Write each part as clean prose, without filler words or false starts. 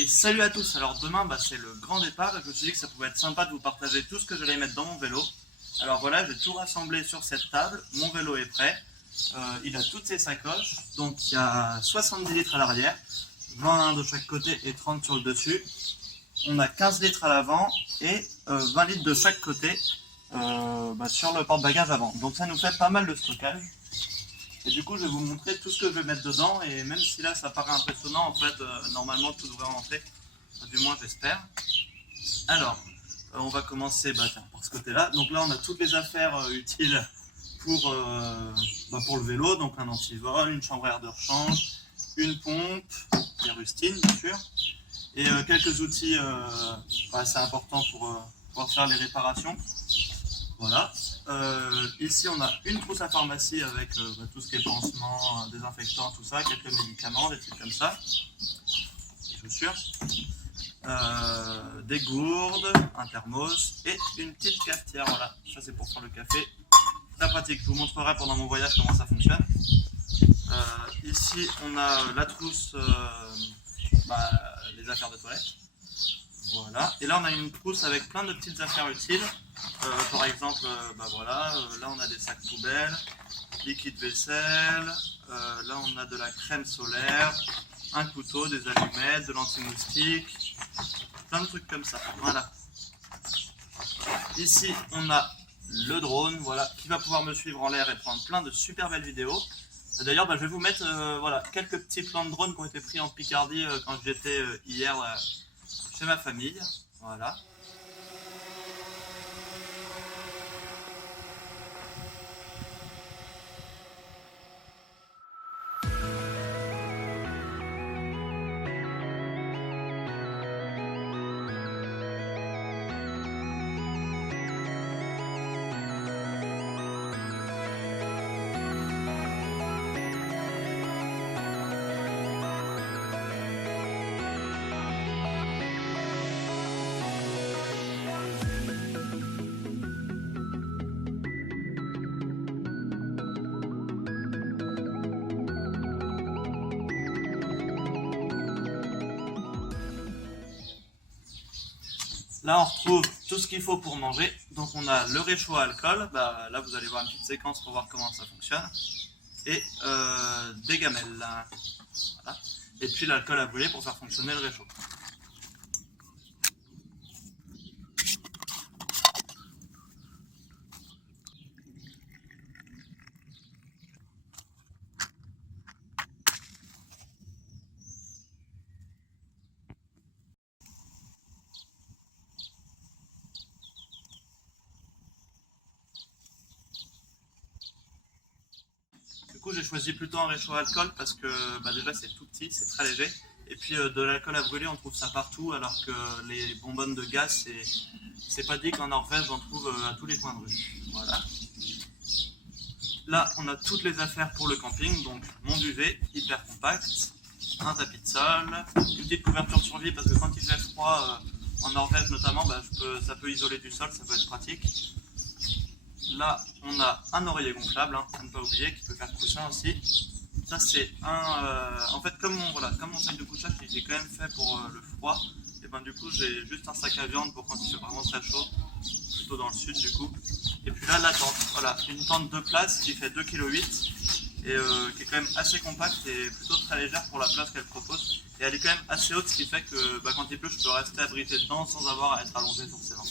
Et salut à tous. Alors demain c'est le grand départ et je me suis dit que ça pouvait être sympa de vous partager tout ce que j'allais mettre dans mon vélo. Alors voilà, j'ai tout rassemblé sur cette table, mon vélo est prêt, il a toutes ses sacoches, donc il y a 70 litres à l'arrière, 20 de chaque côté et 30 sur le dessus. On a 15 litres à l'avant et 20 litres de chaque côté sur le porte-bagages avant. Donc ça nous fait pas mal de stockage. Et du coup je vais vous montrer tout ce que je vais mettre dedans, et même si là ça paraît impressionnant, en fait normalement tout devrait rentrer, du moins j'espère. Alors on va commencer par ce côté là. Donc là on a toutes les affaires utiles pour le vélo, donc un antivol, une chambre à air de rechange, une pompe, des rustines bien sûr, et quelques outils assez importants pour pouvoir faire les réparations. Voilà. Ici on a une trousse à pharmacie avec tout ce qui est pansement, désinfectant, tout ça, quelques médicaments, des trucs comme ça, des chaussures, des gourdes, un thermos et une petite cafetière. Voilà, ça c'est pour faire le café, très pratique. Je vous montrerai pendant mon voyage comment ça fonctionne. Ici on a la trousse, les affaires de toilette. Voilà, et là on a une trousse avec plein de petites affaires utiles. Par exemple, là on a des sacs poubelles, liquide vaisselle, là on a de la crème solaire, un couteau, des allumettes, de l'anti-moustique, plein de trucs comme ça. Voilà. Ici on a le drone, voilà, qui va pouvoir me suivre en l'air et prendre plein de super belles vidéos. D'ailleurs, je vais vous mettre quelques petits plans de drone qui ont été pris en Picardie quand j'étais hier chez ma famille. Voilà. Là on retrouve tout ce qu'il faut pour manger. Donc on a le réchaud à alcool, là vous allez voir une petite séquence pour voir comment ça fonctionne, et des gamelles, là. Voilà. Et puis l'alcool à brûler pour faire fonctionner le réchaud. Du coup j'ai choisi plutôt un réchaud à alcool parce que déjà c'est tout petit, c'est très léger. Et puis de l'alcool à brûler on trouve ça partout, alors que les bonbonnes de gaz c'est pas dit qu'en Norvège on trouve à tous les coins de rue. Voilà. Là on a toutes les affaires pour le camping, donc mon duvet hyper compact, un tapis de sol, une petite couverture de survie parce que quand il fait froid en Norvège notamment, ça peut isoler du sol, ça peut être pratique. Là, on a un oreiller gonflable, à ne pas oublier, qui peut faire coussin aussi. Ça, c'est en fait, comme mon sac de couchage, il est quand même fait pour le froid, et du coup, j'ai juste un sac à viande pour quand il fait vraiment très chaud, plutôt dans le sud, du coup. Et puis là, la tente. Voilà, une tente de place qui fait 2,8 kg et qui est quand même assez compacte et plutôt très légère pour la place qu'elle propose. Et elle est quand même assez haute, ce qui fait que quand il pleut, je peux rester abrité dedans sans avoir à être allongé forcément.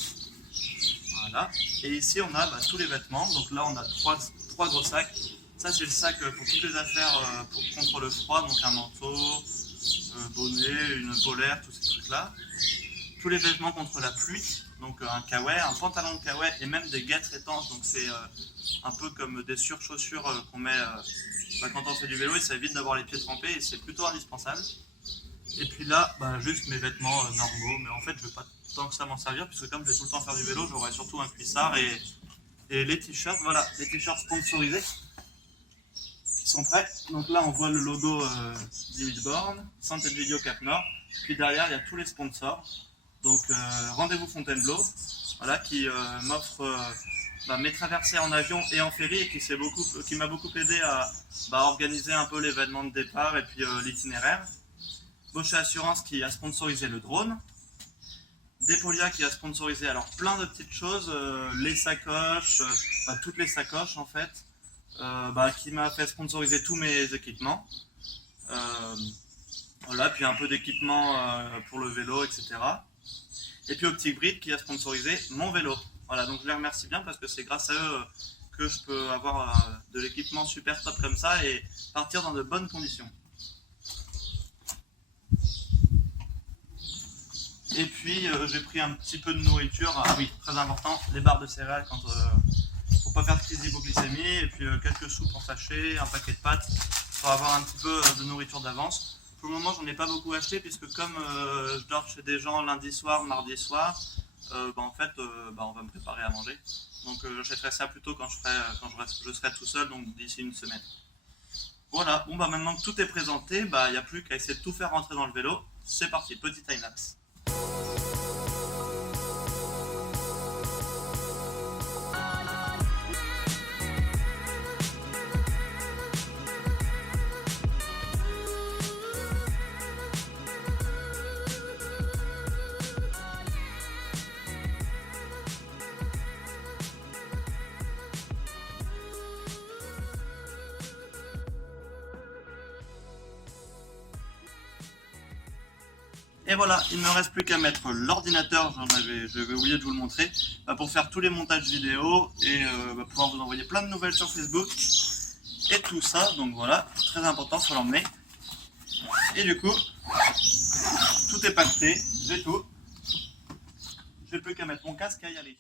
Voilà. Et ici on a tous les vêtements, donc là on a trois gros sacs. Ça c'est le sac pour toutes les affaires contre le froid, donc un manteau, bonnet, une polaire, tous ces trucs là. Tous les vêtements contre la pluie, donc un kawaii, un pantalon de kawaii et même des guêtres étanches, donc c'est un peu comme des surchaussures qu'on met quand on fait du vélo, et ça évite d'avoir les pieds trempés et c'est plutôt indispensable. Et puis là, juste mes vêtements normaux, mais en fait je ne vais pas tant que ça m'en servir, puisque comme je vais tout le temps faire du vélo, j'aurai surtout un cuissard et les t-shirts, voilà, les t-shirts sponsorisés qui sont prêts. Donc là on voit le logo d'Imidborn, Santé Video Cap Nord, puis derrière il y a tous les sponsors. Donc Rendez-vous Fontainebleau, voilà, qui m'offre mes traversées en avion et en ferry, et qui m'a beaucoup aidé à organiser un peu l'événement de départ et puis l'itinéraire. Bochet Assurance qui a sponsorisé le drone. Depolia qui a sponsorisé alors plein de petites choses, les sacoches, toutes les sacoches en fait, qui m'a fait sponsoriser tous mes équipements. Voilà, puis un peu d'équipement pour le vélo, etc. Et puis Optic Bride qui a sponsorisé mon vélo. Voilà, donc je les remercie bien parce que c'est grâce à eux que je peux avoir de l'équipement super top comme ça et partir dans de bonnes conditions. Et puis j'ai pris un petit peu de nourriture, ah oui, très important, les barres de céréales pour pas faire de crise d'hypoglycémie, et puis quelques soupes en sachet, un paquet de pâtes pour avoir un petit peu de nourriture d'avance. Pour le moment, j'en ai pas beaucoup acheté puisque comme je dors chez des gens lundi soir, mardi soir, en fait, on va me préparer à manger. Donc j'achèterai ça plutôt quand je serai tout seul, donc d'ici une semaine. Voilà, bon maintenant que tout est présenté, il n'y a plus qu'à essayer de tout faire rentrer dans le vélo. C'est parti, petit time-lapse. Et voilà, il ne me reste plus qu'à mettre l'ordinateur, j'avais oublié de vous le montrer, pour faire tous les montages vidéo et pouvoir vous envoyer plein de nouvelles sur Facebook et tout ça. Donc voilà, très important, faut l'emmener. Et du coup, tout est pacté, j'ai tout. J'ai plus qu'à mettre mon casque et à y aller.